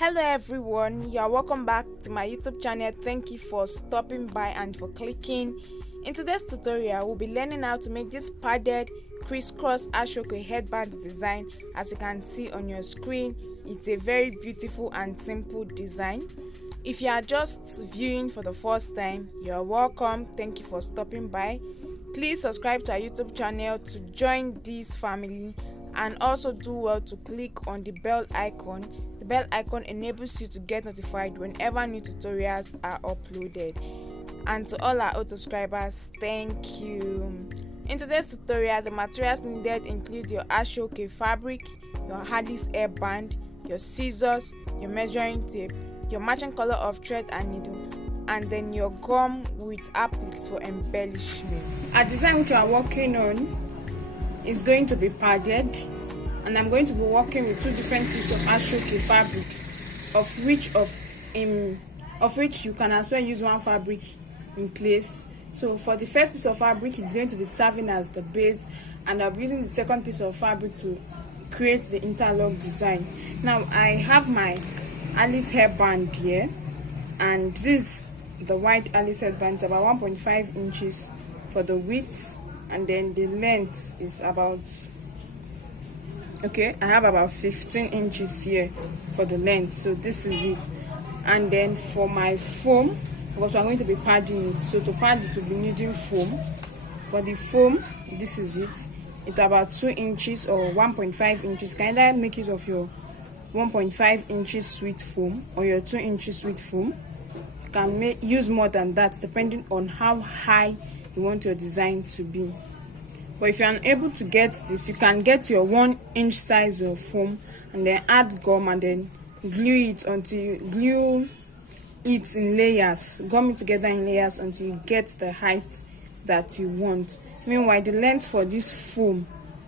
Hello everyone, you are welcome back to my YouTube channel. Thank you for stopping by and for clicking. In today's tutorial, we'll be learning how to make this padded crisscross Asooke headband design. As you can see on your screen, it's a very beautiful and simple design. If you are just viewing for the first time, you're welcome. Thank you for stopping by. Please subscribe to our YouTube channel to join this family, and also do well to click on the bell icon. The bell icon enables you to get notified whenever new tutorials are uploaded. And to all our old subscribers, thank you. In today's tutorial, the materials needed include your Asooke fabric, your Alice hairband, your scissors, your measuring tape, your matching color of thread and needle, and then your gum with appliques for embellishment. Our design which we are working on is going to be padded, and I'm going to be working with two different pieces of Asooke fabric, of which you can as well use one fabric in place. So for the first piece of fabric, it's going to be serving as the base, and I'll be using the second piece of fabric to create the interlock design. Now I have my Alice hairband here, and this the white Alice headband is about 1.5 inches for the width, and then the length is about, I have about 15 inches here for the length. So this is it. And then for my foam, because I'm going to be padding it, so to pad it, we'll be needing foam. For the foam, this is it. It's about 2 inches or 1.5 inches. You can either make use of your 1.5 inches sweet foam or your 2 inches sweet foam. You can use more than that depending on how high you want your design to be. But if you're unable to get this, you can get your 1 inch size of foam and then add gum and then glue it in layers, gum it together in layers until you get the height that you want. Meanwhile, the length for this foam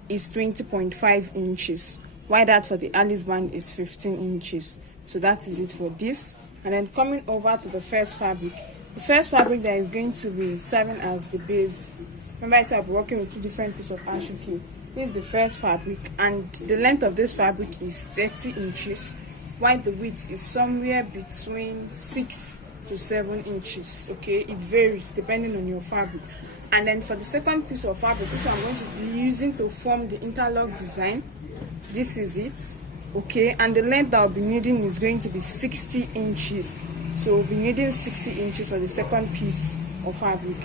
is 20.5 inches, while that for the Alice band is 15 inches. So that is it for this. And then coming over to the first fabric, the first fabric that is going to be serving as the base. Remember I said I'm working with two different pieces of Asooke. This is the first fabric, and the length of this fabric is 30 inches, while the width is somewhere between 6 to 7 inches. It varies depending on your fabric. And then for the second piece of fabric, which I'm going to be using to form the interlock design, this is it. And the length that I'll be needing is going to be 60 inches. So we'll be needing 60 inches for the second piece of fabric.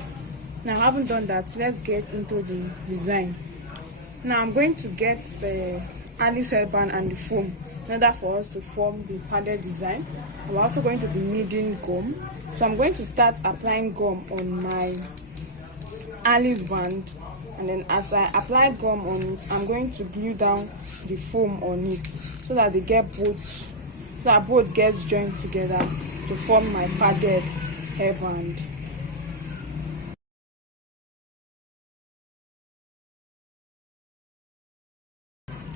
Now, having done that, let's get into the design. Now, I'm going to get the Alice hairband and the foam in order for us to form the padded design. I'm also going to be needing gum. So I'm going to start applying gum on my Alice band. And then as I apply gum on it, I'm going to glue down the foam on it so that they get both gets joined together to form my padded hairband.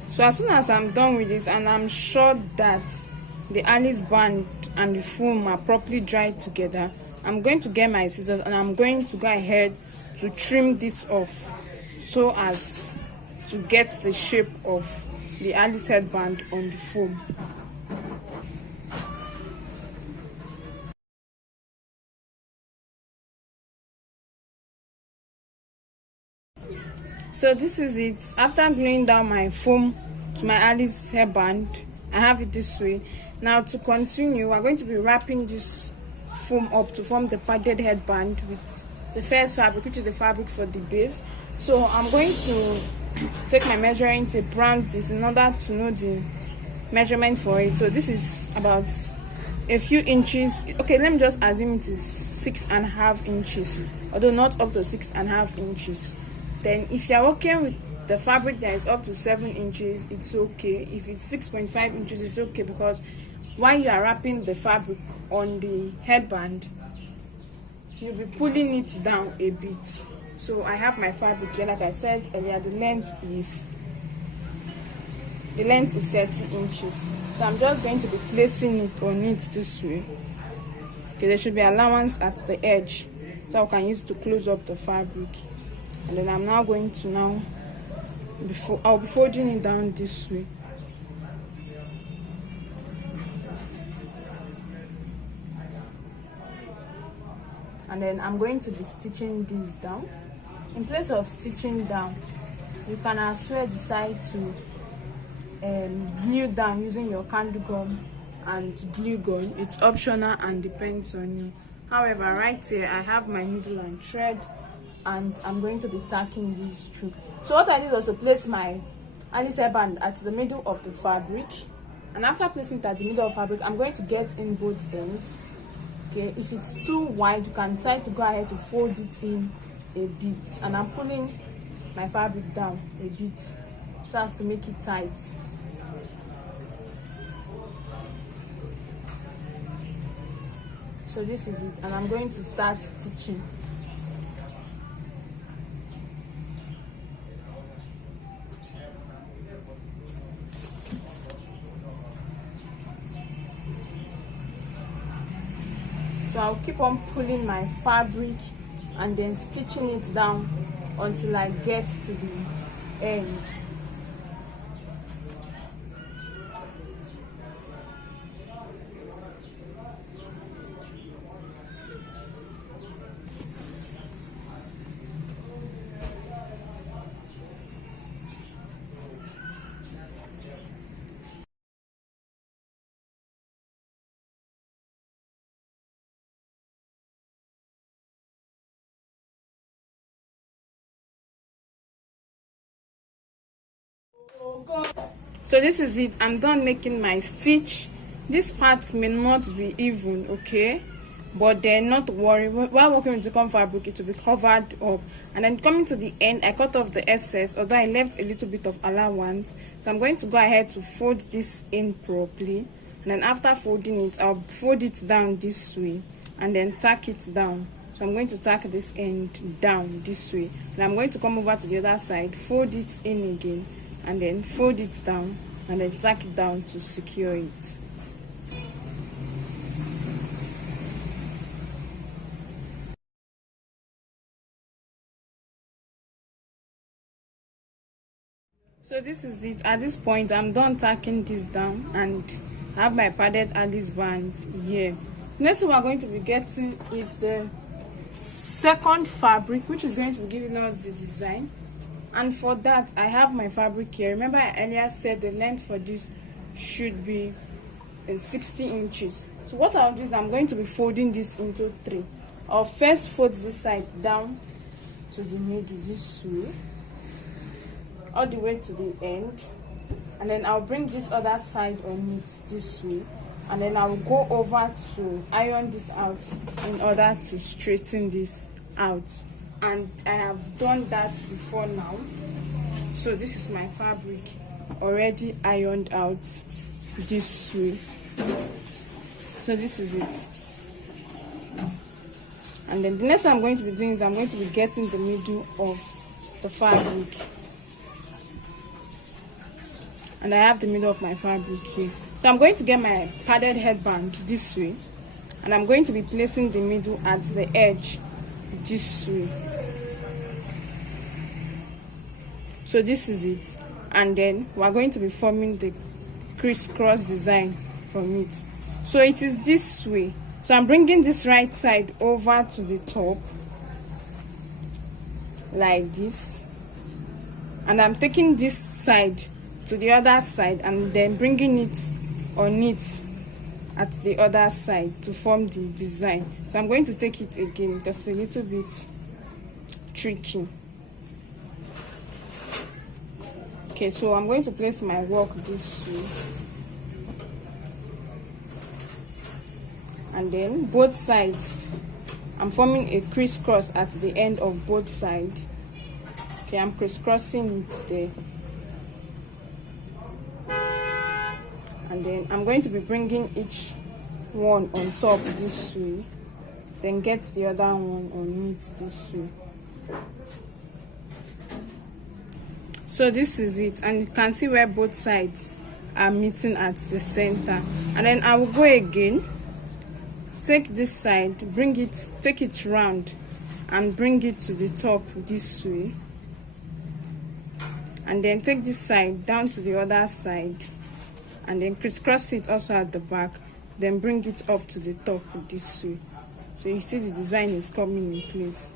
So as soon as I'm done with this, and I'm sure that the Alice band and the foam are properly dried together, I'm going to get my scissors and I'm going to go ahead to trim this off so as to get the shape of the Alice headband on the foam. So this is it. After gluing down my foam to my Alice hairband, I have it this way. Now to continue, we're going to be wrapping this foam up to form the padded headband with the first fabric, which is the fabric for the base. So I'm going to take my measuring tape, round this in order to know the measurement for it. So this is about a few inches. Let me just assume it is 6.5 inches, although not up to 6.5 inches. Then if you're working with the fabric that is up to 7 inches, it's okay. If it's 6.5 inches, it's okay, because while you are wrapping the fabric on the headband, you'll be pulling it down a bit. So I have my fabric here. Like I said earlier, the length is 30 inches. So I'm just going to be placing it on it this way. There should be allowance at the edge, so I can use it to close up the fabric. And then I'm now going to I'll be folding it down this way. and then I'm going to be stitching this down. In place of stitching down, you can as well decide to glue down using your candle gum and glue gun. It's optional and depends on you. However, right here I have my needle and thread, and I'm going to be tacking this through. So what I did was to place my Alice hairband at the middle of the fabric, and after placing it at the middle of the fabric, I'm going to get in both ends. Okay, if it's too wide, you can try to go ahead to fold it in a bit, and I'm pulling my fabric down a bit so as to make it tight. So this is it, and I'm going to start stitching. So I'll keep on pulling my fabric and then stitching it down until I get to the end. So this is it. I'm done making my stitch. These parts may not be even, okay, but they're not worried. While working with the cotton fabric, it will be covered up. And then coming to the end, I cut off the excess, although I left a little bit of allowance. So I'm going to go ahead to fold this in properly, and then after folding it, I'll fold it down this way and then tack it down. So I'm going to tack this end down this way, and I'm going to come over to the other side, fold it in again, and then fold it down and then tack it down to secure it. So this is it. At this point, I'm done tacking this down and I have my padded Alice band here. Next thing we're going to be getting is the second fabric, which is going to be giving us the design. And for that, I have my fabric here. Remember, I earlier said the length for this should be in 60 inches. So what I'll do is I'm going to be folding this into 3. I'll first fold this side down to the middle this way, all the way to the end, and then I'll bring this other side on it this way, and then I'll go over to iron this out in order to straighten this out. And I have done that before now. So this is my fabric already ironed out this way. So this is it. And then the next thing I'm going to be doing is I'm going to be getting the middle of the fabric, and I have the middle of my fabric here. So I'm going to get my padded headband this way, and I'm going to be placing the middle at the edge this way. So this is it, and then we're going to be forming the crisscross design from it. So it is this way. So I'm bringing this right side over to the top like this, and I'm taking this side to the other side and then bringing it on it at the other side to form the design. So I'm going to take it again because it's a little bit tricky. Okay, so I'm going to place my work this way, and then both sides I'm forming a crisscross at the end of both sides. Okay, I'm crisscrossing it there, and then I'm going to be bringing each one on top this way, then get the other one on it this way. So this is it, and you can see where both sides are meeting at the center. And then I will go again, take this side, bring it, take it round and bring it to the top this way, and then take this side down to the other side and then crisscross it also at the back, then bring it up to the top this way. So you see the design is coming in place,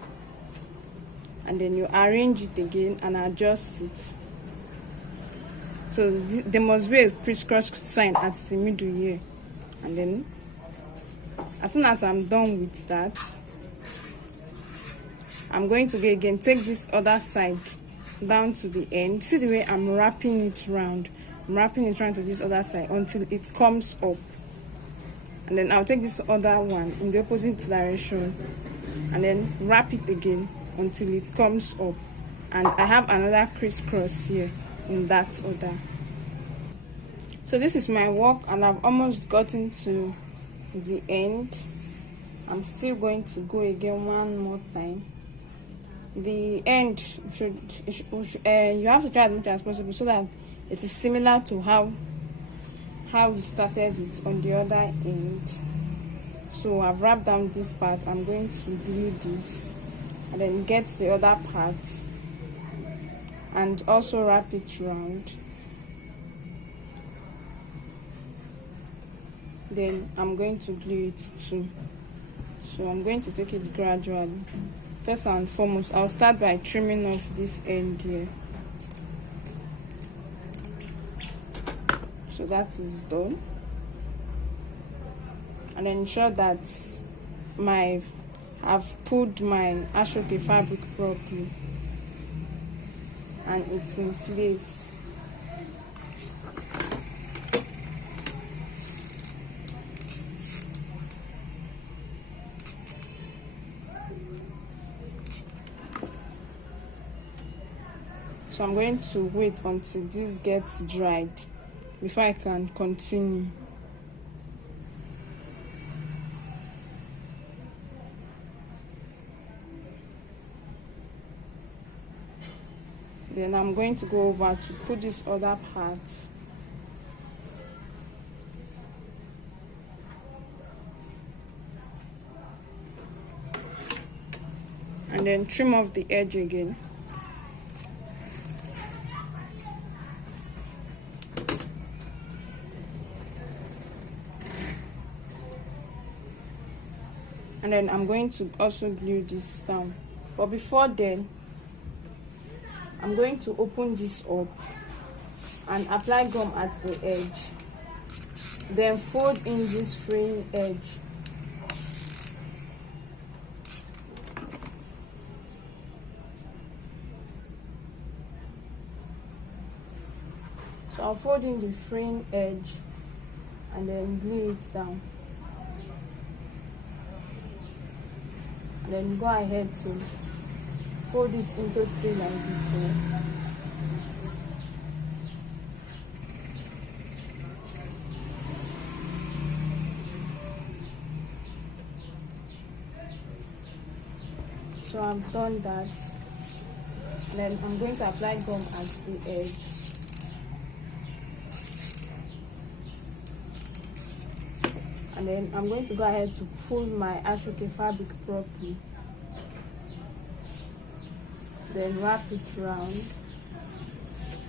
and then you arrange it again and adjust it. So there must be a criss-cross sign at the middle here, and then as soon as I'm done with that, I'm going to again take this other side down to the end. See the way I'm wrapping it round? I'm wrapping it round to this other side until it comes up, and then I'll take this other one in the opposite direction and then wrap it again until it comes up, and I have another criss-cross here in that order. So this is my work, and I've almost gotten to the end. I'm still going to go again one more time. The end should you have to try as much as possible so that it is similar to how we started it on the other end. So I've wrapped down this part. I'm going to glue this and then get the other part and also wrap it round. Then I'm going to glue it too. So I'm going to take it gradually. First and foremost, I'll start by trimming off this end here. So that is done. And then ensure that I've pulled my Asooke fabric properly and it's in place. So I'm going to wait until this gets dried before I can continue. Then I'm going to go over to put this other part. And then trim off the edge again. And then I'm going to also glue this down. But before then, I'm going to open this up and apply gum at the edge. Then fold in this fraying edge. So I'll fold in the fraying edge and then glue it down. And then go ahead to fold it into 3 like before. So I've done that. And then I'm going to apply gum at the edge. And then I'm going to go ahead to pull my Asooke fabric properly. Then wrap it round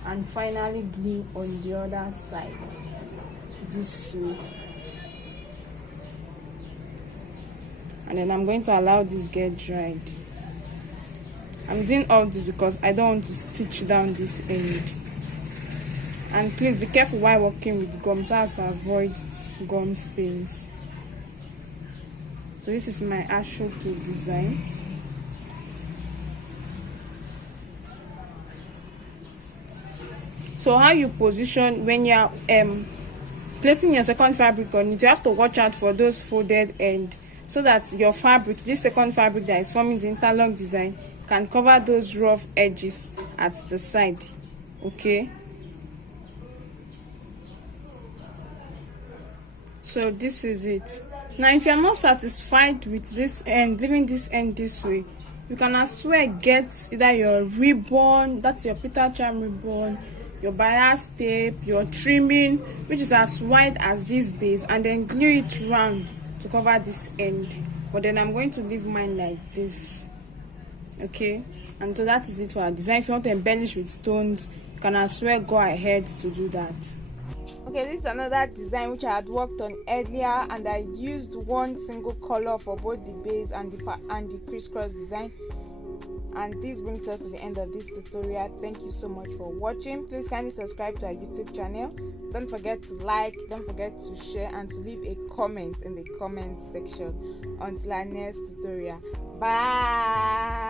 and finally glue on the other side this way. And then I'm going to allow this get dried. I'm doing all this because I don't want to stitch down this end. And please be careful while working with gum so as to avoid gum stains. So this is my Asooke design. So how you position when you're placing your second fabric on it, you have to watch out for those folded ends so that your fabric, this second fabric that is forming the interlock design, can cover those rough edges at the side. Okay, so this is it. Now if you're not satisfied with this end, leaving this end this way, you can as well get either your ribbon, that's your Peter Charm ribbon, your bias tape, your trimming, which is as wide as this base, and then glue it round to cover this end. But then I'm going to leave mine like this. Okay, and so that is it for our design. If you want to embellish with stones, you can as well go ahead to do that. Okay, this is another design which I had worked on earlier, and I used one single color for both the base and the crisscross design. And this brings us to the end of this tutorial. Thank you so much for watching. Please kindly subscribe to our YouTube channel. Don't forget to like, don't forget to share, and to leave a comment in the comment section. Until our next tutorial, bye.